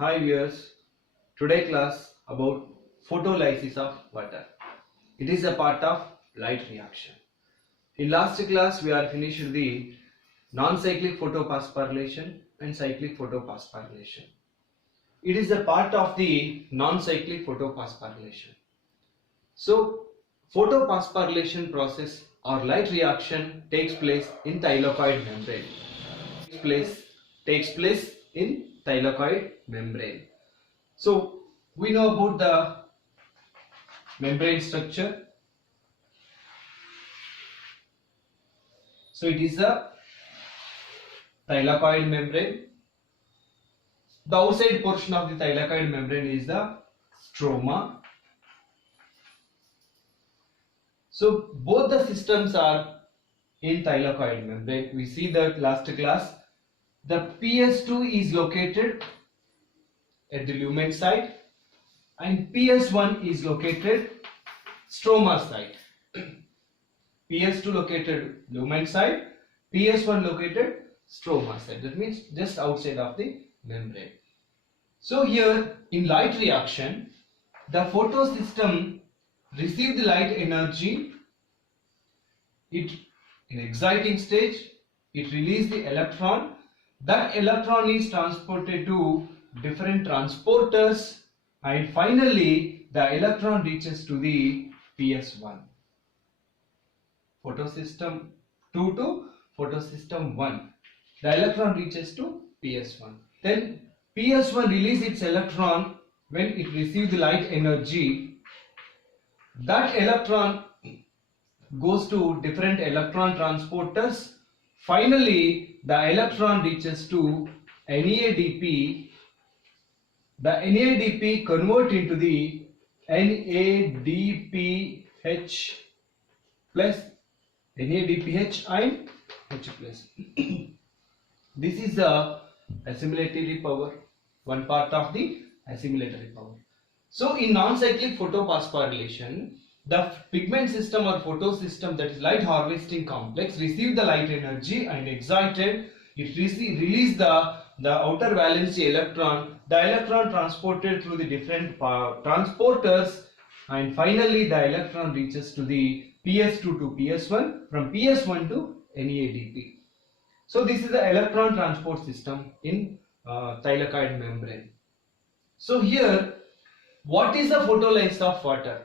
Hi viewers, today class about photolysis of water. It is a part of light reaction. In last class we are finished the non-cyclic photophosphorylation and cyclic photophosphorylation. It is a part of the non-cyclic photophosphorylation. So photophosphorylation process or light reaction takes place in thylakoid membrane. Takes place in thylakoid membrane. So we know about the membrane structure. So it is a thylakoid membrane. The outside portion of the thylakoid membrane is the stroma. So both the systems are in thylakoid membrane. We see that last class. The PS2 is located at the lumen side and PS1 is located stroma side. PS2 located lumen side, PS1 located stroma side. That means just outside of the membrane. So here in light reaction, the photosystem receives the light energy. It in exciting stage, it releases the electron. That electron is transported to different transporters and finally the electron reaches to the PS1. Photosystem 2 to photosystem 1. The electron reaches to PS1. Then PS1 releases its electron when it receives the light energy. That electron goes to different electron transporters. Finally, the electron reaches to NADP. The NADP convert into the NADPH plus NADPH and H plus. This is the assimilatory power, one part of the assimilatory power. So in non-cyclic photophosphorylation, the pigment system or photosystem, that is light harvesting complex, receive the light energy and excited, it release the outer valency electron. The electron transported through the different transporters and finally the electron reaches to the PS2 to PS1, from PS1 to NADP. So this is the electron transport system in thylakoid membrane. So here, what is the photolysis of water?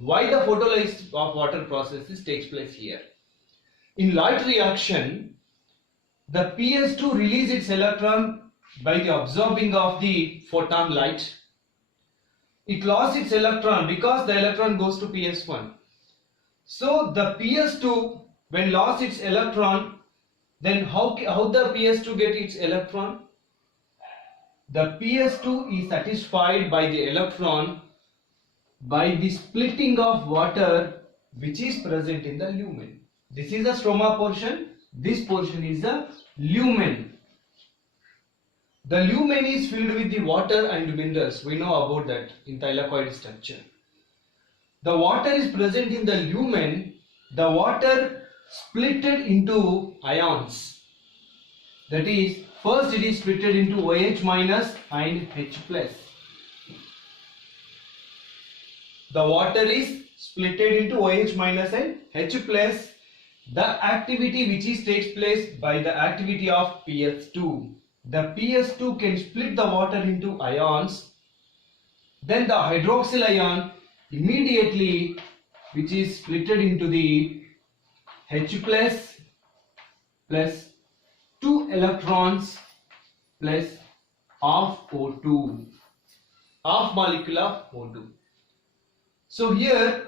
Why the photolysis of water processes takes place here? In light reaction, the PS2 releases its electron by the absorbing of the photon light. It lost its electron because the electron goes to PS1. So the PS2, when lost its electron, then how the PS2 get its electron? The PS2 is satisfied by the electron by the splitting of water which is present in the lumen. This is the stroma portion, this portion is the lumen. The lumen is filled with the water and minerals. We know about that in thylakoid structure. The water is present in the lumen. The water splitted into ions. That is, first it is splitted into OH minus and H plus. The water is splitted into OH minus and H plus. The activity which takes place by the activity of PS2. The PS2 can split the water into ions. Then the hydroxyl ion immediately, which is splitted into the H plus 2 electrons plus half O2, half molecule of O2. So here,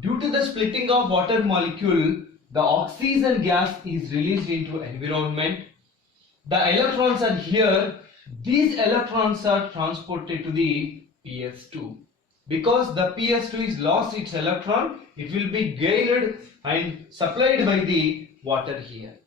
due to the splitting of water molecule, the oxygen gas is released into environment. The electrons are here. These electrons are transported to the PS2. Because the PS2 is lost its electron, it will be gained and supplied by the water here.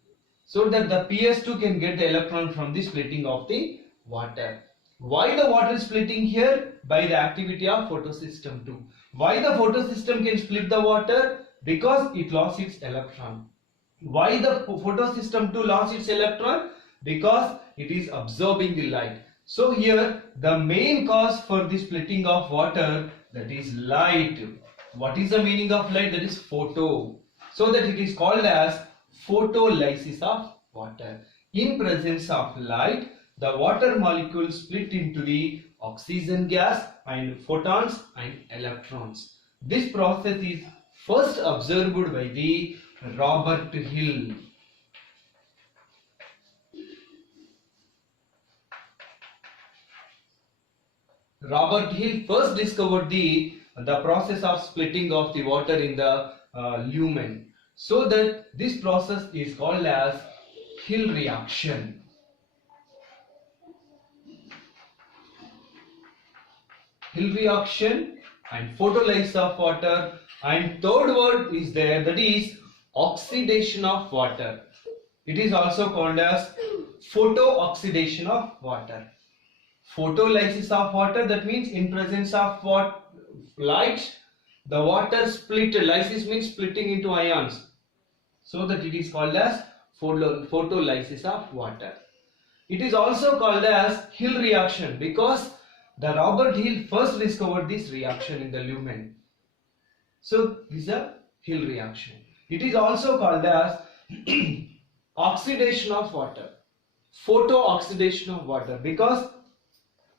So that the PS2 can get the electron from the splitting of the water. Why the water is splitting here? By the activity of photosystem 2. Why the photosystem can split the water? Because it lost its electron. Why the photosystem 2 lost its electron? Because it is absorbing the light. So here the main cause for the splitting of water, that is light. What is the meaning of light? That is photo. So that it is called as photolysis of water. In presence of light, the water molecules split into the oxygen gas and photons and electrons. This process is first observed by the Robert Hill. Robert Hill first discovered the process of splitting of the water in the lumen. So that this process is called as Hill reaction. Hill reaction and photolysis of water, and third word is there, that is oxidation of water. It is also called as photooxidation of water. Photolysis of water, that means in presence of what light, the water split. Lysis means splitting into ions, so that it is called as photolysis of water. It is also called as Hill reaction because the Robert Hill first discovered this reaction in the lumen. So this is a Hill reaction. It is also called as oxidation of water, photooxidation of water, because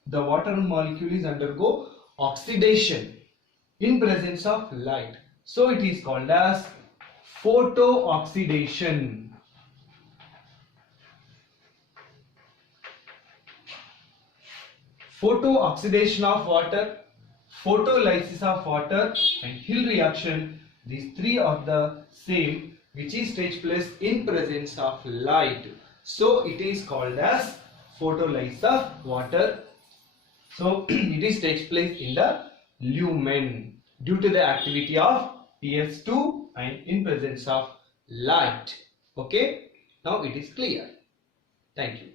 the water molecules undergo oxidation in presence of light. So it is called as photooxidation. Photooxidation of water, photolysis of water and Hill reaction, these three are the same, which is takes place in presence of light. So it is called as photolysis of water. So it is takes place in the lumen due to the activity of PS2 and in presence of light. Okay, now it is clear. Thank you.